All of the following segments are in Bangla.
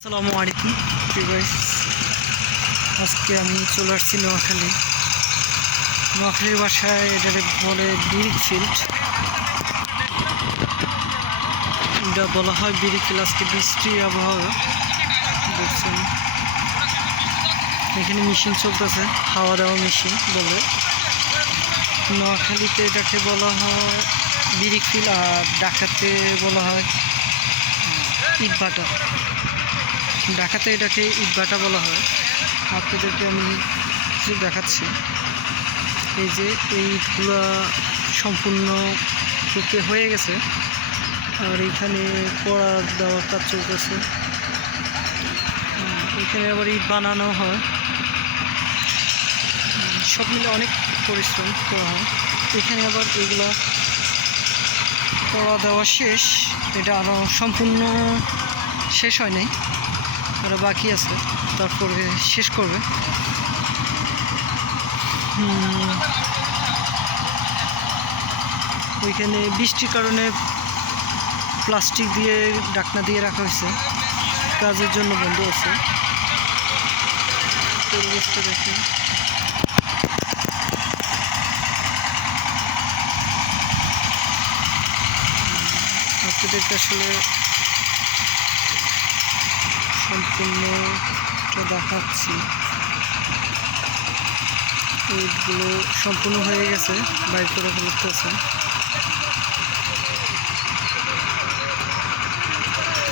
আসসালামু আলাইকুম গাইস, আজকে আমি চলে আসছি নোয়াখালীর বাসায়। এটাকে বলে বিরিক ফিল্ড, এটা বলা হয় বিরিক ফিল্ড। আজকে বৃষ্টি আবহাওয়া দেখছেন, এখানে মেশিন চলতেছে, হাওয়া দেওয়া মেশিন বলে। নোয়াখালীতে এটাকে বলা হয় বিরিক ফিল্ড, আর ঢাকাতে বলা হয় ইটভাটা। ঢাকাতে এটাকে ইটভাটা বলা হয়। আপনাদেরকে আমি কিছু দেখাচ্ছি। এই যে এই ইটগুলো সম্পূর্ণ রূপে হয়ে গেছে, আর এইখানে কড়া দেওয়ার কাজ চলতেছে। এখানে আবার ইট বানানো হয়, সব মিলে অনেক পরিশ্রম করা হয়। এখানে আবার এগুলা কড়া দেওয়া শেষ, এটা আরও সম্পূর্ণ শেষ হয় নাই, আরও বাকি আছে, তারপরে শেষ করবে। ওইখানে বৃষ্টির কারণে প্লাস্টিক দিয়ে ঢাকনা দিয়ে রাখা হয়েছে, কাজের জন্য বন্ধ আছে। পরিবেশটা দেখে আপনাদেরকে আসলে সম্পূর্ণটা দেখাচ্ছি। এইগুলো সম্পূর্ণ হয়ে গেছে, বাইর করে ফেলতেছে।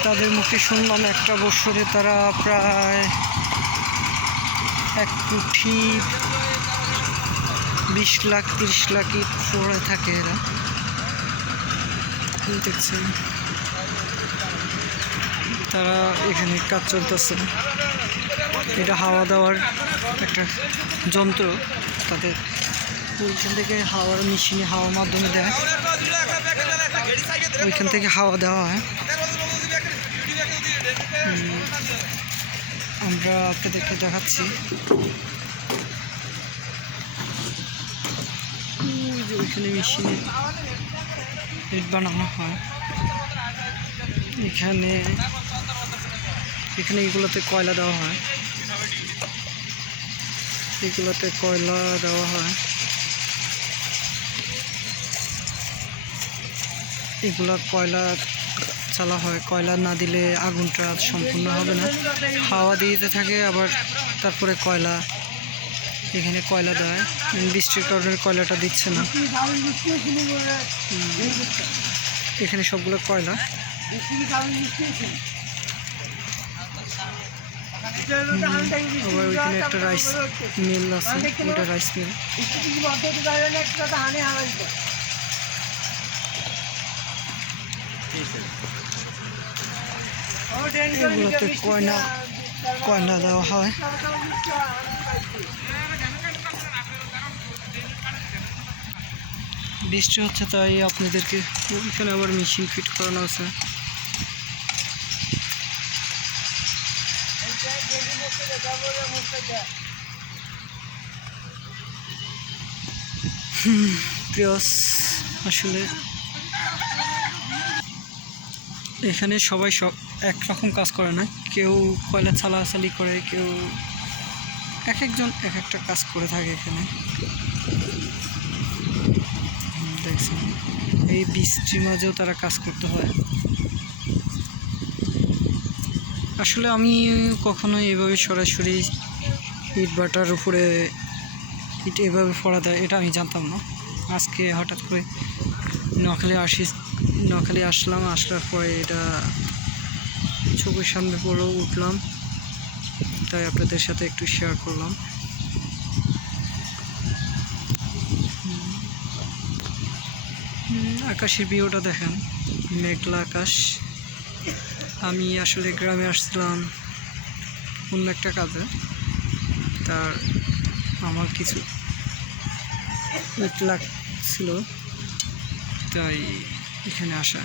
তাদের মুখে শুনলাম একটা বছরে তারা প্রায় 1,20,00,000-30,00,000 ইট পড়ে থাকে এরা। দেখছেন, তারা এখানে কাজ চলতেছে। এটা হাওয়া দেওয়ার একটা যন্ত্র, তাদের ওইখান থেকে হাওয়ার মেশিনে হাওয়ার মাধ্যমে দেয়, ওইখান থেকে হাওয়া দেওয়া হয়। আমরা আপনাদেরকে দেখাচ্ছি। ওইখানে মেশিনে ইট বানানো হয়। এখানে এগুলোতে কয়লা দেওয়া হয়, এগুলোতে কয়লা দেওয়া হয়। এগুলা কয়লা চালা হয়, কয়লা না দিলে আগুনটা সম্পূর্ণ হবে না। হাওয়া দিতে থাকে, আবার তারপরে কয়লা, এখানে কয়লা দেয়। বৃষ্টির কারণে কয়লাটা দিচ্ছে না। এখানে সবগুলো কয়লা। আবার ওইখানে একটা রাইস মিল আছে, ওটা রাইস মিল। এগুলোতে কয়লা দেওয়া হয়। বৃষ্টি হচ্ছে তাই আপনাদেরকে, ওইখানে আবার মেশিন ফিট করানো আছে। প্রিয়স, আসলে এখানে সবাই একরকম কাজ করে না, কেউ কয়লা চালাচালি করে, কেউ একজন এক একটা কাজ করে থাকে এখানে। দেখছেন, এই বৃষ্টির মাঝেও তারা কাজ করতে হয়। আসলে আমি কখনো এভাবে সরাসরি ইট ভাটার উপরে ইট এভাবে পড়া দেয় এটা আমি জানতাম না। আজকে হঠাৎ করে নোয়াখালী আসলাম, আসার পরে এটা চোখের সামনে পড়েও উঠলাম, তাই আপনাদের সাথে একটু শেয়ার করলাম। আকাশের ভিউটা দেখেন, মেঘলা আকাশ। আমি আসলে গ্রামে আসছিলাম অন্য একটা কাজে, তার আমার কিছু ইট লাগছিল, তাই এখানে আসা।